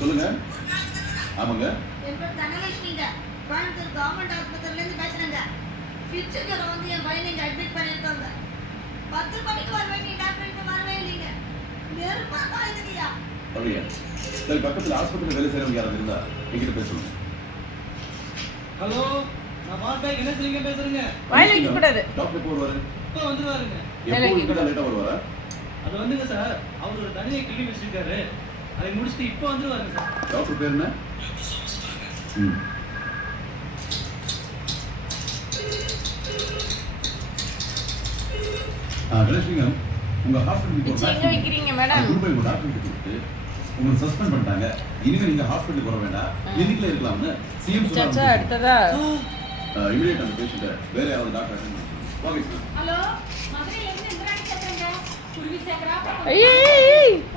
சொல்லுங்க. ஆமாங்க. என் பேர் தனலட்சுமிங்க. கோயம்புத்தூர் கவர்மெண்ட் ஆஸ்பத்திரியிலேருந்து பேசுகிறேங்க. ஃபிட்ஸுக்கு வந்து என் பையனை இங்கே அட்மிட் பண்ணியிருக்காங்க. 10 மணிக்கு வருவேன், நீ டாக்டர்கிட்ட வரவே இல்லைங்க. நெருப்பாக இருக்குங்கய்யா. அப்படியா? சரி, பக்கத்தில் ஆஸ்பத்திரியில் வேலை செய்கிறவங்க யாராவது இருந்தா என்கிட்ட பேசணும். ஹலோ, நான் மார்பேக் என்ன செய்யுங்க பேசுறேங்க. வாயில வைக்க கூடாது. டாக்டர் போடுவாரு. இப்போ வந்துருவாருங்க. எப்போ கிட்ட லேட்டா வருவாரா? அது வந்துங்க சார், அவர் ஒரு தனியாக கிளினிக் வச்சிருக்காரு. அதை முடிச்சுட்டு இப்போ வந்துருவாருங்க சார். டாக்டர் பேர் என்ன? கணேஷ்லிங்கம், உங்க ஹாஸ்பிட்டலுக்கு எங்க வைக்கிறீங்க மேடம்? குரூப்பை உங்க டாக்டருக்கு கொடுத்து உங்களுக்கு சஸ்பெண்ட் பண்ணிட்டாங்க. இனிமே நீங்க ஹாஸ்பிட்டலுக்கு வர வேண்டாம், கிளினிக்ல இருக்கலாம்னு சிஎம் சச்சா அடுத்ததா இமிடியேட் அந்த பேஷண்ட வேற யாராவது டாக்டர் வாங்க சார். ஹலோ, மதுரையில இருந்து இந்திராணி பேசுறேங்க. குருவி சேகரா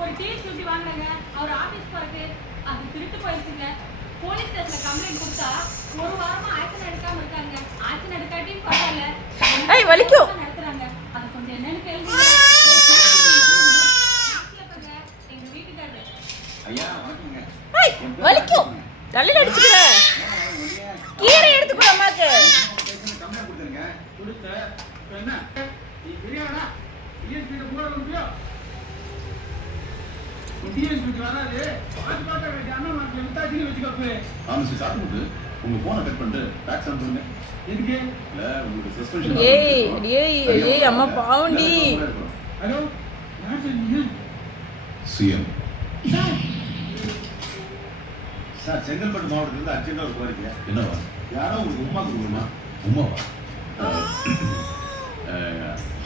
ஒரு டீ சுட்டி வாங்குறேங்க. அவர் ஆபீஸ் போறதுக்கு அது திருட்டு போயிடுச்சுங்க. போலீஸ் ஸ்டேஷன்ல கம்ப்ளைண்ட் கொடுத்தா ஒரு வாரமா ஆக்ஷன் எடுக்காம இருக்காங்க. ஆக்ஷன் எடுக்காட்டியும் பரவாயில்ல, வலிக்கும் நடத்துறாங்க. அது கொஞ்சம் என்னன்னு கேளுங்க. எங்க வீட்டுக்காரரு. ஐயா வணக்கங்க. வலிக்கும், தலையில அடிச்சுக்கிற. கீரை எடுத்துக்கோ அம்மாக்கு. கம்மியா கொடுத்துருங்க. கொடுத்த என்ன நீ பிரியாடா டிஎஸ்பிட்ட கூட வந்துட்டியோ. டிஎஸ்பிக்கு வராது. பாத்து வேண்டிய அண்ணன் மார்க்ல விட்டாச்சின்னு வச்சுக்கோப்பு. மிஸ்டர் சாத்துமுத்து, உங்க போனை கட் பண்ணிட்டு டாக்ஸ் அனுப்புங்க. எதுக்கு? இல்ல உங்களுக்கு சஸ்பென்ஷன். ஏய் அம்மா பாவண்டி. ஹலோ, யார் சொன்னீங்க? சிஎம் சார், செங்கல்பட்டு மாவட்டத்திலிருந்து அர்ஜென்டா ஒரு கோரிக்கை. என்னவா? யாரோ உங்களுக்கு உமா கொடுக்கணுமா? உமாவா?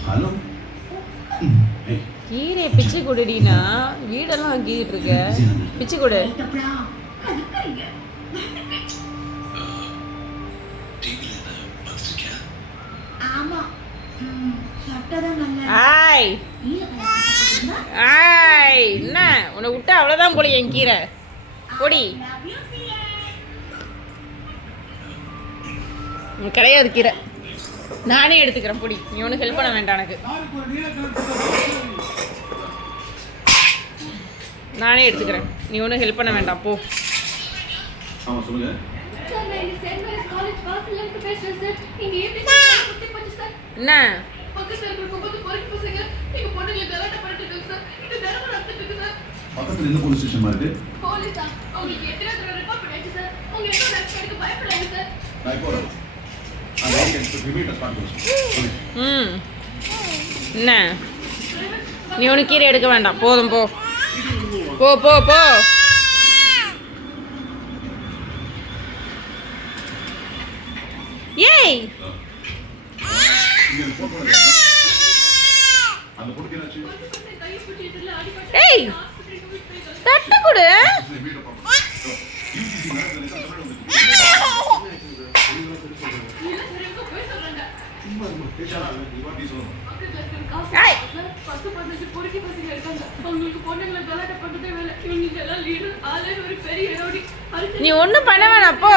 ஹலோ, கீரையை பிச்சு கொடுடினா வீடெல்லாம் வாங்கிட்டு இருக்க. பிச்சு கொடு. ஆய் ஆய், என்ன உன்னை விட்டா அவ்வளோதான் போல என் கீரை பொடி. கிடையாது கீரை, நானே எடுத்துக்கிறேன் பொடி. நீ ஒன்றும் ஹெல்ப் பண்ண வேண்டாம், எனக்கு நானே எடுத்துக்கிறேன். நீ ஒன்றும் ஹெல்ப் பண்ண வேண்டாம், போ. ஆமா சொல்லுங்க. சார், நான் இந்த சென்ட் மேரிஸ் காலேஜ் வாசல்ல இருந்து பேசுறேன் சார். நீங்க ஏபிசி குத்தி போச்சு சார். என்ன பக்கத்துல இருக்கிற கும்பத்து பொறுக்கி பசங்க எங்க பொண்ணுங்களை கலாட்டா பண்ணிட்டு இருக்காங்க சார். இது தினமும் நடந்துட்டு இருக்கு சார். பக்கத்துல எந்த போலீஸ் ஸ்டேஷன் இருக்கு? போலீஸா? உங்களுக்கு எத்தனை தடவை ரிப்போர்ட் பண்ணியாச்சு சார். உங்க எந்த நேரத்துக்கு எடுக்க பயப்படாதீங்க சார். நான் இப்போ வரேன். அந்த ஐடியா ரிமீட் ஸ்டார்ட் பண்ணுங்க. என்ன நீ ஒன்று கீரை எடுக்க வேண்டாம், போதும் போ போ போ போ. ஏய் அந்த பொண்ணு என்னாச்சு? ஏய் தட்டு கொடு. நீ ஒன்றும் பண்ண வேணாம், போ.